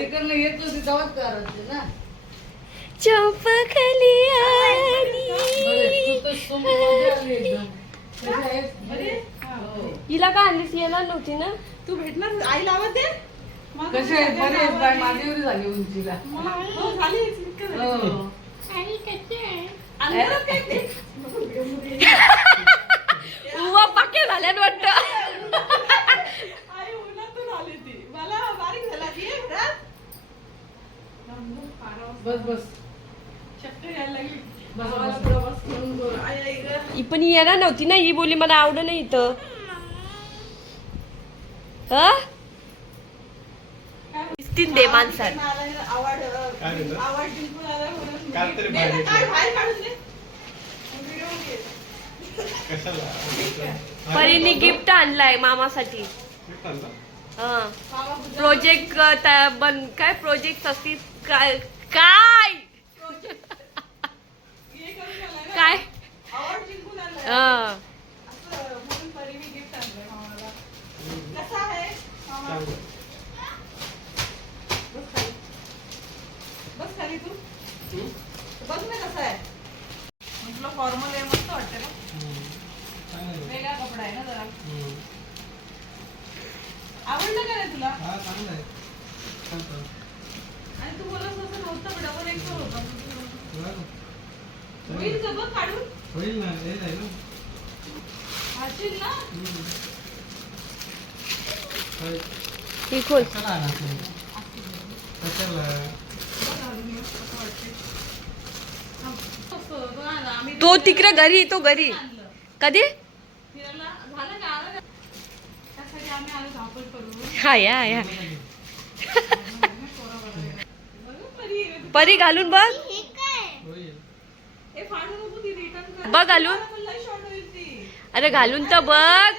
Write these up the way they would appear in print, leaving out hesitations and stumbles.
तिकडनं येत होती तेव्हाच करायचे ना. चंपकली आली. तू तर समोर आली एकदम. कशी आहेस? बरी? हो. हिला का आणलीस? येणार नव्हती ना तू भेटणार आईला आवाज दे. कशी आहे? बरी आहेस बाय? मादेवरी झाली उंचीला. हो झाली. हो. अंधारात काय ते? उवा पाके झाल्यान वाटतं. आई उन्हातून आली ती. मला बारीक झाला की घरात. बस बस. चक्कर यायला लागली. बस, भावाला बस. प्रवास करून बोल. आई आई गं. ही पण येणार नव्हती ना. ही बोली मला आवड नाही इथं. तीन दे माणसात. आवड जिंकून आला म्हणून. काल तरी दे बाहेर ना, घेतलं. काय बाहेर काढून दे. व्हिडिओ घे. कशाला? परीने गिफ्ट आणलाय मामासाठी. बाबा पूजा. प्रोजेक्ट काय प्रोजेक्ट असतील काय काय हे करून आलाय ना. काय आवड जिंकून आलाय. हा. असं म्हणून परीने गिफ्ट आणलंय मामाला. कसा आहे मामा? बस खाली. बस खाली तू. बघ ना कसा आहे. मग तुला फॉर्मल आहे मस्त वाटते ना. वेगळा कपडा आहे ना जरा. आवडलं का नाही तुला? आणि तू बोलत असं नव्हतं डबल एक्सेल होता. होईल का बघ काढून? होईल ना, हे आहे ना. खाशील ना? ही खोल. कशाला आणायचं? कशाला? तो तिकडे घरी तो घरी कधी हा या परी घालून बघ. होईल. बघ घालून. अरे घालून तर बघ.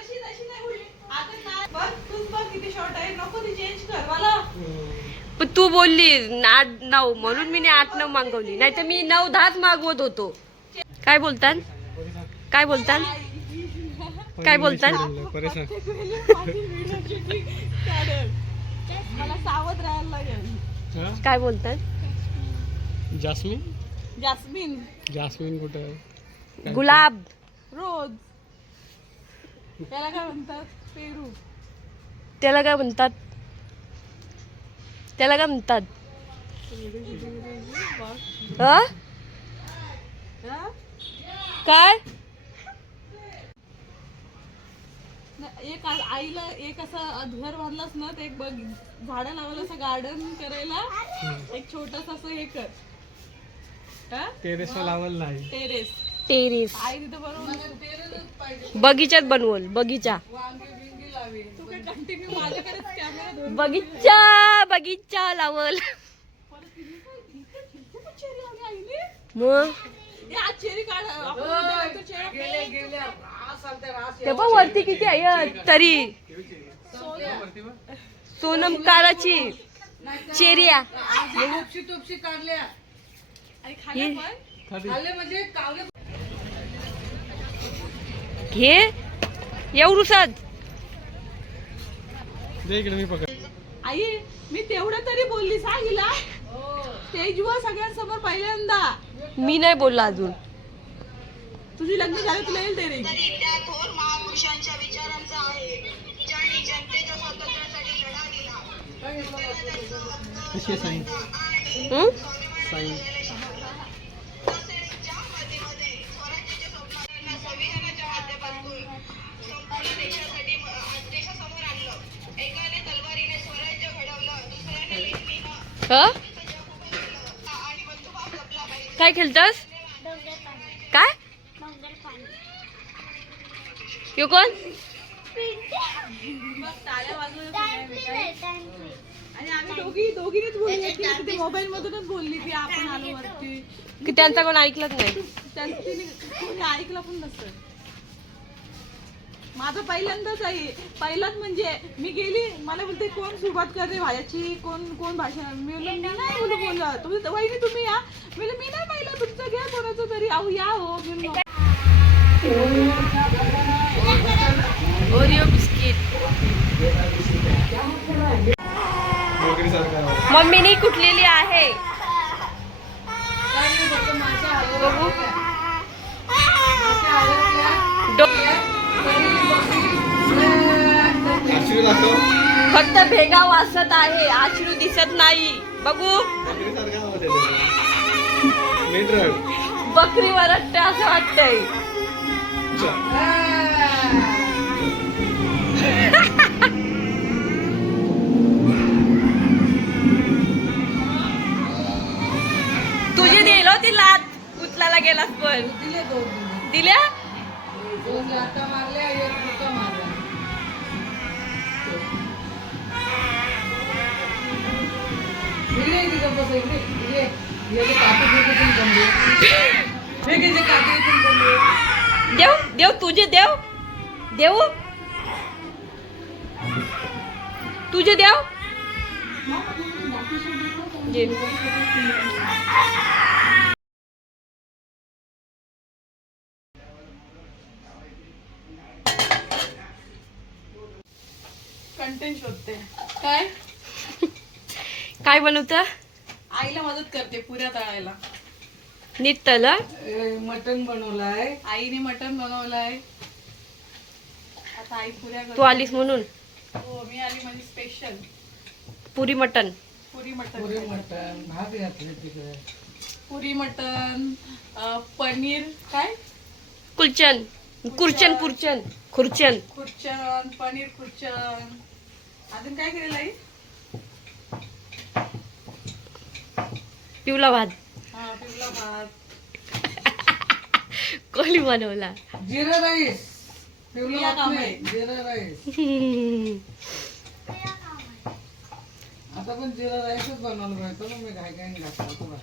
पण तू बोलली 8-9 म्हणून मी 8-9 मागवली. नाही तर मी 9-10 मागवत होतो. काय बोलतात? काय बोलतात? काय बोलतात? मला सावध राहायला लागेल. काय बोलतात? जास्मिन. जास्मिन जास्मिन कुठे आहे? गुलाब. रोज त्याला काय म्हणतात? पेरू. त्याला काय म्हणतात? त्याला काय म्हणतात? हा? काय? एक आईला एक असं घर बांधलास ना ते एक बघ झाडं लावायला असं गार्डन करायला एक छोटस असं हे कर. टेरेसला लावल नाही. टेरेस. टेरेस. आई तिथं बरोबर बगीचात बनवल. बगीचा. तू काय कंटिन्यू माझ्याकडेच कॅमेरा धरून बगीचा लावल. मग चेरी काढ. ते बघ वरती किती आहे तरी. सोनम काराची चेरिया. टोपशी काढल्या. आणि खाल्लं पण खाल्ले म्हणजे कावले. घे एवढूसाच. दे इकडे मी पकड. आई मी तेवढं तरी बोलली सांग हिला. स्टेजवर सगळ्यांसमोर पहिल्यांदा. मी नाही बोलला अजून. तुझी लग्न झालं तुला येईल तरी. त्या थोर महापुरुषांच्या विचारांचा आहे ज्यांनी जनतेच्या स्वातंत्र्यासाठी लढा दिला. कशी आहे साईन? साईन. तसेच ज्या मातीमध्ये स्वराज्याच्या स्वप्नांना संविधानाच्या माध्यमातून संपूर्ण देशासमोर आणलं. एकाने तलवारीने स्वराज्य घडवलं, दुसऱ्याने लेखणीनं आणि बंधुभाव जपला पाहिजे. काय खेळतस? काय यो कोण? टाळ्या वाजवत आणि आम्ही दोघीनेच बोलली. ती मोबाईल मधूनच बोलली ती आपण आलो वरती. की त्यांचा कोण ऐकलंच नाही. तिने कोणी ऐकलं पण नसतं. माझं पहिल्यांदाच आहे. पहिलाच म्हणजे मी गेली मला बोलते कोण सुरुवात करते भाज्याची कोण भाषण. मी बोललो मी नाही बोलला. तुम्ही वहिनी तुम्ही या. मी नाही पाहिलं तुमचं घ्या कोणाचं तरी. अहो या हो. Oreo biscuit. नोकरी सरकार. मम्मीनी कुटलेली आहे. काय नाही फक्त माशा हलवल्या. बघू. माशा हलवल्या. आश्री दाखव. फक्त भेगा वाचत आहे, आश्रू दिसत नाही. बघू. बकरीसारखा आवाज येतो. नीट राह. बकरी वरटते असं वाटतंय. तुझे दिलं होती लात उचलायला गेलास पण. दिले दोन दिले. दिल्या. दोन लाथा मारल्या, एक मुका मारला. इकडे तिथं बस, इकडे इकडे. याचे काटे फेकीतून कमरे. फेकीचे काटे इथून कमरे. देव देव तुझे देव देऊ तुझे देव जे. कंटेंट शोधते. काय काय बनवत आईला मदत करते पुऱ्या तळायला. नीट तला. मटण बनवलाय. आईने मटण बनवलंय. आता आई पुऱ्या तू करते. आलीस म्हणून हो मी आली म्हणजे स्पेशल पुरी मटन. पुरी मटण पुरी मटण भात घातले तिकडे. पुरी मटण पनीर काय कुलचन कुरचन पुरचन खुर्चन खुर्चन पनीर खुर्चन. अजून काय केलेलं आई? पिवला भात. हा पिवला भात. कोणी बनवला. जिरा राईस. पिवळं जिरा भात नाही, कांबळे. जिरा राईस. आता पण जिरा राईसच बनवलं पाहिजे ना. मी घाई घाईने घातला तुला.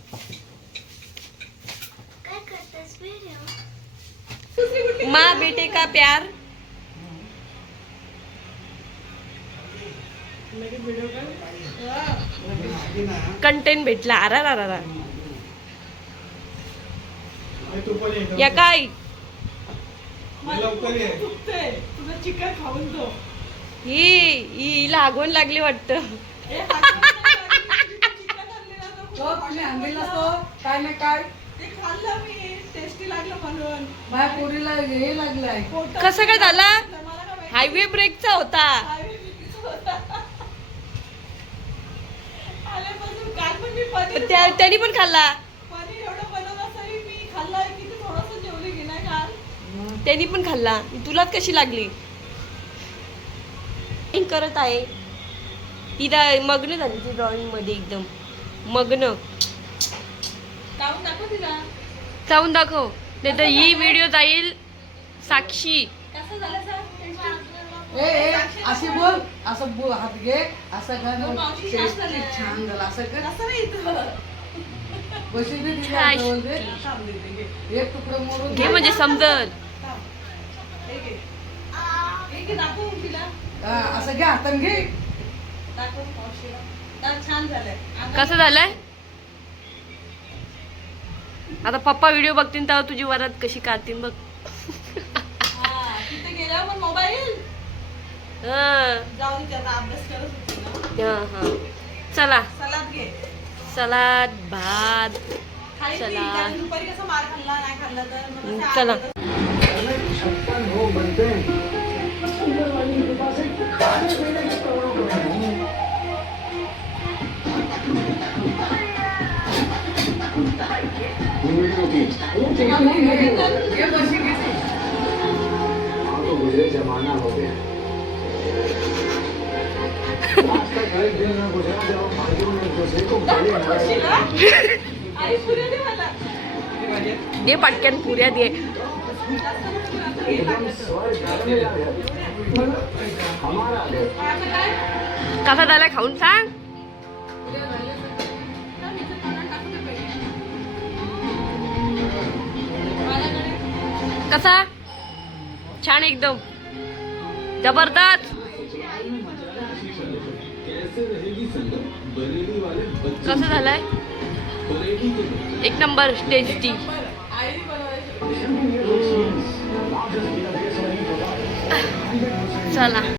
माँ बेटे का प्यार. कंटेंट भेटला. अरा रा रा. तू पण ये. या काय लवकर ये. दुखतंय तुझं चिकन खाऊन तो. हिला आगवण लागली वाटतं. ए, हात चिकन आणलेलं तर तो तुम्ही आणलेला तो काय नाही काय ते खाल्लं मी. टेस्टी लागलं म्हणून. माझ्या पोरीला हे लागलंय. पोटात कसं काय झाला. मला काय माहिती. हायवे ब्रेकचा होता. आल्यापासून काल पण मी पनीर त्यांनी पण खाल्ला. पनीर एवढं बनवलं तरी मी खाल्लं किती थोडंसं जेवली की नाही काल. त्यांनी पण खाल्ला. तुलाच कशी लागली. करत आहे तिला मग्न झाली ती ड्रॉइंग मध्ये एकदम मग्न. काढून दाखव तिला चावून दाखव नाही तर ही व्हिडिओ जाईल साक्षी. कसं झालं सर. ए अशी बोल. असं बोल. हात घे असं कर. मावशी टेस्टी छान झालंय. छान झालं. असं कर. कसं नाही इथं. बशी दे तिला छान. जवळ दे. थांब देते, घे. एक तुकडं मोडून घे म्हणजे समजल. थांब. हे घे. हे घे, दाखव तिला. हा, असं घे हाताने घे. दाखव मावशीला. छान झालंय. कसं झालंय. आता पप्पा व्हिडिओ बघतील तेव्हा तुझी वरात कशी काढतील बघ. हा, तिथे गेल्यावर पण मोबाईल हा जाऊ दे. त्याचा अभ्यास करत होती ना. हा. चला सलाद घे. सलाद भात. खाई चला. पी. कारण दुपारी कसं मार खाल्ला नाही खाल्ला तर मग कसं चला. आवडतं. घे बशी घे. आई पुऱ्या दे मला. दे पटकन पुऱ्या दे. आता काय कसा झाला खाऊन सांग. कसा छान एकदम जबरदस्त. कसं झालंय. एक नंबर टेस्टी. आई बनवायची. चला